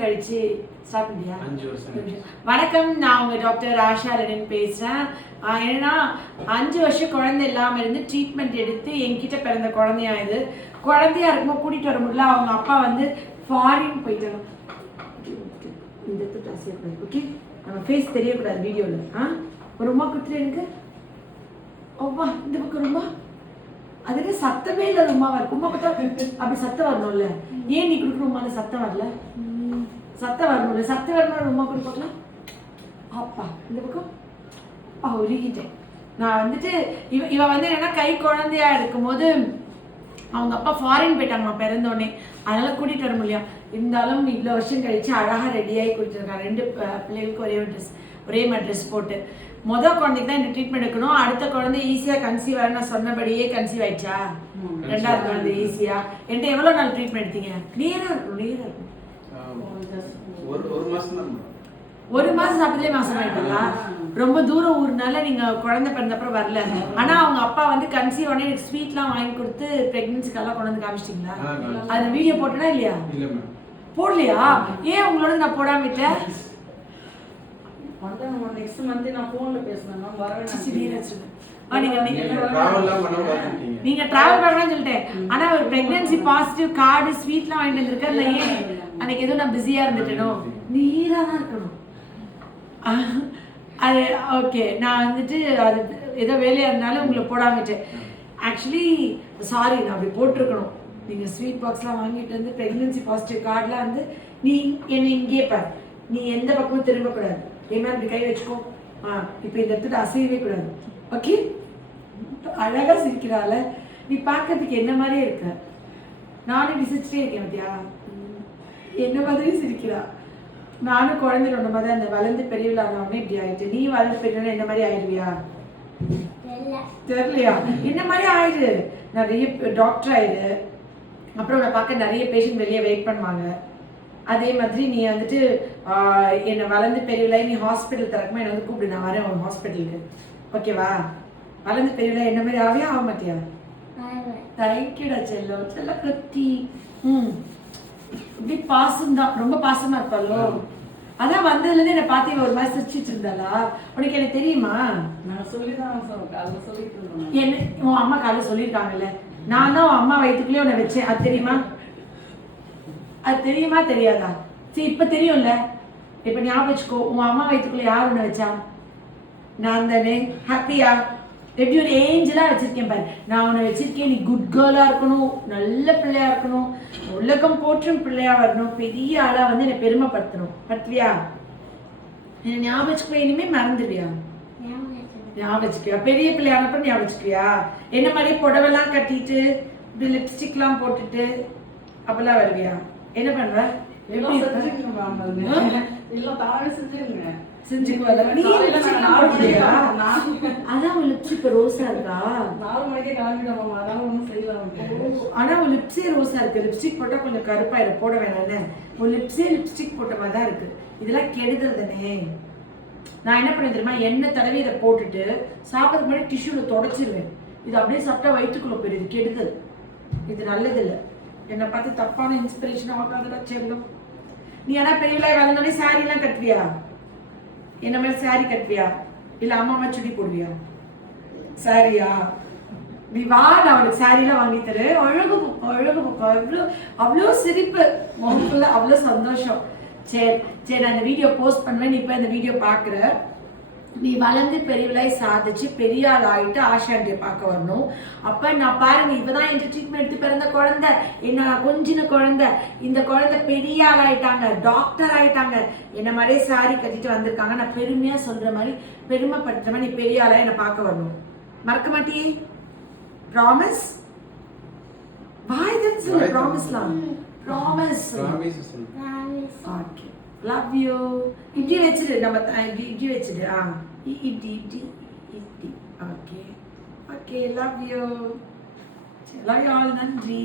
வருஷம் கழிச்சு ஸ்டார்ட் பண்ணியா? வணக்கம், நான் உங்க டாக்டர் ஆஷா லெனின் பேசுறேன். ஏன்னா 5 வருஷம் குழந்தை இல்லாம இருந்து ட்ரீட்மெண்ட் எடுத்து என்கிட்ட பிறந்த குழந்தையா இது. குழந்தையா இருக்கும்போது கூட்டிட்டு வர முடியல. அவங்க அப்பா வந்து ஃபாரின் போயிட்டாங்க. இந்த ஓகே, நம்ம ஃபேஸ் தெரியக்கூடாது வீடியோவில். ஒரு உமா குத்துரு எனக்கு. ஓப்பா இந்த பக்கம் ரொம்ப அதுக்கு சத்தமே இல்லை. உமாவா இருக்கு. உமா பார்த்தா அப்படி சத்தம் வரணும்ல. ஏன் நீ கொடுக்கணுமான்னு சத்தம் வரல? சத்தம் வரணும்ல. சத்தம் வரணும். உமா கூட பார்க்கலாம். அப்பா இந்த பக்கம் அப்பா ஒழுகிட்டேன். நான் வந்துட்டு இவ வந்து என்னன்னா கை குழந்தையா இருக்கும்போது அவங்க அப்பா ஃபாரின் போயிட்டாங்க பிறந்தோடனே. அதனால கூட்டிகிட்டு வர முடியும். இருந்தாலும் இவ்வளோ வருஷம் கழிச்சு அழகாக ரெடியாகி கொடுத்துருக்காங்க. 2 பிள்ளைகளுக்கு ஒரே மாதிரி ட்ரெஸ் போட்டு. மொதல் குழந்தைக்கு தான் இந்த ட்ரீட்மெண்ட் எடுக்கணும். அடுத்த குழந்தை ஈஸியாக கன்சீவ் ஆகணும். நான் சொன்னபடியே கன்சீவ் ஆயிடுச்சா? 2வது குழந்தை ஈஸியா? என்கிட்ட எவ்வளோ நாள் ட்ரீட்மெண்ட் எடுத்தீங்க? நேராக இருக்கும். ஒரு மாசம் சாப்பிட்டே மாசம் ஆயிட்டா? ரொம்ப தூரம் ஊர்னால நீங்க குழந்தை பிறந்தப்பறம் வரல. ஆனா அவங்க அப்பா வந்து கன்சீவ் ஆனே எனக்கு ஸ்வீட்லாம் வாங்கி கொடுத்து பிரெக்னன்சிக்கெல்லாம் கொண்டு வந்து காமிச்சிட்டீங்களா? அது வீடியோ போட்டனா இல்லையா? போடலையா? ஏன் உங்களோட நான் போடாம விட்டேன்? நெக்ஸ்ட் மந்த் நான் போன்ல பேசுனேன். நீங்க டிராவல் பண்ணலாம்னு சொல்லிட்டேன். ஆனா ஒரு பிரெக்னன்சி பாசிட்டிவ் கார்டு ஸ்வீட்லாம் வாங்கிட்டு வந்திருக்கேன். ஏன் அன்னைக்கு ஏதோ நான் பிஸியா இருந்துட்டேனோ? நீரா தான் இருக்கணும் அது. ஓகே, நான் வந்துட்டு அது ஏதோ வேலையா இருந்தாலும் உங்களை போடாமட்டேன். ஆக்சுவலி சாரி, நான் அப்படி போட்டிருக்கணும். நீங்க ஸ்வீட் பாக்ஸ்லாம் வாங்கிட்டு வந்து பிரெக்னன்சி பாசிட்டிவ் கார்டெலாம் வந்து நீ என்னை இங்கேயே பாரு. நீ எந்த பக்கமும் திரும்பக்கூடாது. ஏமா இப்படி கை வச்சுக்கோ. இப்போ இந்த இடத்துல அசையவே கூடாது. ஓகே, அழகா சிரிக்கிறாள். நீ பார்க்கறதுக்கு என்ன மாதிரியே இருக்க. நானும் விசிச்சிட்டே இருக்கேன் பத்தியா? என்ன மாதிரி சிரிக்கிறா. நானும் குழந்தை ஒன்று மாதிரி அந்த வளர்ந்து பெரியவிழானே இப்படி ஆயிட்டு. நீ வளர்ந்து பெரியவனா என்ன மாதிரி ஆயிடுவியா? தெரியலையா? என்ன மாதிரி ஆயிடு. நிறைய டாக்டர் ஆயிடு. அப்புறம் உன்னை பார்க்க நிறைய பேஷண்ட் வெளியே வெயிட் பண்ணுவாங்க. அதே மாதிரி நீ வந்துட்டு என்னை வளர்ந்து பெரியவிழா நீ ஹாஸ்பிட்டல் திறக்குமா என்னை வந்து கூப்பிடு. நான் வரேன் உன் ஹாஸ்பிட்டலுக்கு. ஓகேவா? வளர்ந்து பெரியவிழா என்ன மாதிரி ஆவியா ஆக மாட்டியா? தேங்க்யூடா செல்லம். செல்ல கத்தி. இப்படி பாசம் தான். ரொம்ப பாசமா இருப்பாளோ? அதான் வந்ததுலேருந்து என்னை பார்த்து ஒரு மாதிரி சிரிச்சிட்டு இருந்தாளா? உனக்கு எனக்கு தெரியுமா? என்ன உன் அம்மா காலையில் சொல்லியிருக்காங்கல்ல. நான் தான் உன் அம்மா வயிற்றுக்குள்ளேயே உன்னை வச்சேன். அது தெரியுமா? அது தெரியுமா தெரியாதா? சரி, இப்ப தெரியும்ல. இப்ப ஞாபகம் வச்சுக்கோ. உன் அம்மா வயிற்றுக்குள்ள யார் உன்னை வச்சா? நான் தானே. ஹாப்பியா? எப்படி ஒரு ஏஞ்சலா வச்சிருக்கேன் பாரு. நான் உன்னை வச்சிருக்கேன். நீ குட் கேர்ளா இருக்கணும், நல்ல பிள்ளையா இருக்கணும், உலகம் போற்றும் பிள்ளையா வரணும், பெரிய ஆளா வந்து என்னை பெருமைப்படுத்தணும். பத்துவியா? என்ன ஞாபகம் வச்சுக்கோ. இனிமே மறந்துடுவியா? ஞாபகம் வச்சுக்கியா? பெரிய பிள்ளையானப்ப ஞாபகம் வச்சுக்கியா? என்ன மாதிரி புடவெல்லாம் கட்டிட்டு இப்படி லிப்ஸ்டிக்லாம் போட்டுட்டு அப்பெல்லாம் வருவியா? என்ன பண்ணுவ? ரோஸா இருக்கா? ஆனா உன் லிப்ஸே ரோஸா இருக்கு. லிப்ஸ்டிக் போட்டா கொஞ்சம் கருப்பாயிரும். போட வேணாம். உன் லிப்ஸே லிப்ஸ்டிக் போட்ட மாதிரி தான் இருக்கு. இதெல்லாம் கெடுதல் தானே. நான் என்ன பண்ண தெரியுமா? எண்ணெய் தடவி இதை போட்டுட்டு சாப்பிட்றதுக்கு முன்னாடி டிஷ்யூல தொடச்சிருவேன். இது அப்படியே சாப்பிட்டா வயிற்றுக்குள்ள போயிடுது. கெடுதல். இது நல்லது இல்லை. என்னை பார்த்து தப்பான இன்ஸ்பிரேஷன் ஆகாதடா செல்லும். நீ ஆனா பெரியவிழா வளர்ந்தோடனே சாரி எல்லாம் கட்டுவியா? என்ன மாதிரி சாரி கட்டுவியா? இல்ல அம்மா அம்மா சுடி போடுவியா? சாரியா? நீ வா, நான் அவனுக்கு சாரி எல்லாம் வாங்கி தரேன். அழகு அழகு அவ்வளோ சிரிப்பு முகத்துல, அவ்வளோ சந்தோஷம். சரி சரி, நான் இந்த வீடியோ போஸ்ட் பண்ணுவேன். நீ இப்போ இந்த வீடியோ பாக்குற. நீ வளர்ந்து பெரியவிழாய் சாதிச்சு பெரிய ஆள் ஆகிட்டு ஆஷாண்டியை பார்க்க வரணும். அப்ப நான் பாருங்க, இப்பதான் என் ட்ரீட்மெண்ட் எடுத்து பிறந்த குழந்தை, என்ன கொஞ்சின குழந்தை, இந்த குழந்தை பெரிய ஆள் ஆயிட்டாங்க, டாக்டர் ஆயிட்டாங்க, என்ன மாதிரியே சாரி கட்டிட்டு வந்திருக்காங்க. நான் பெருமையா சொல்ற மாதிரி, பெருமைப்படுத்துற மாதிரி, நீ பெரிய ஆளா என்னை பார்க்க வரணும். மறக்க மாட்டியே? ப்ராமிஸ்? வாய் தான் சொல்லு. ப்ராமிஸ்லாம். ப்ராமிஸ். Okay, love you. இப்படி வச்சிடு. நம்ம இப்படி வச்சிடு. இப்படி இப்படி இப்படி. Okay okay, love you. love you all. நன்றி.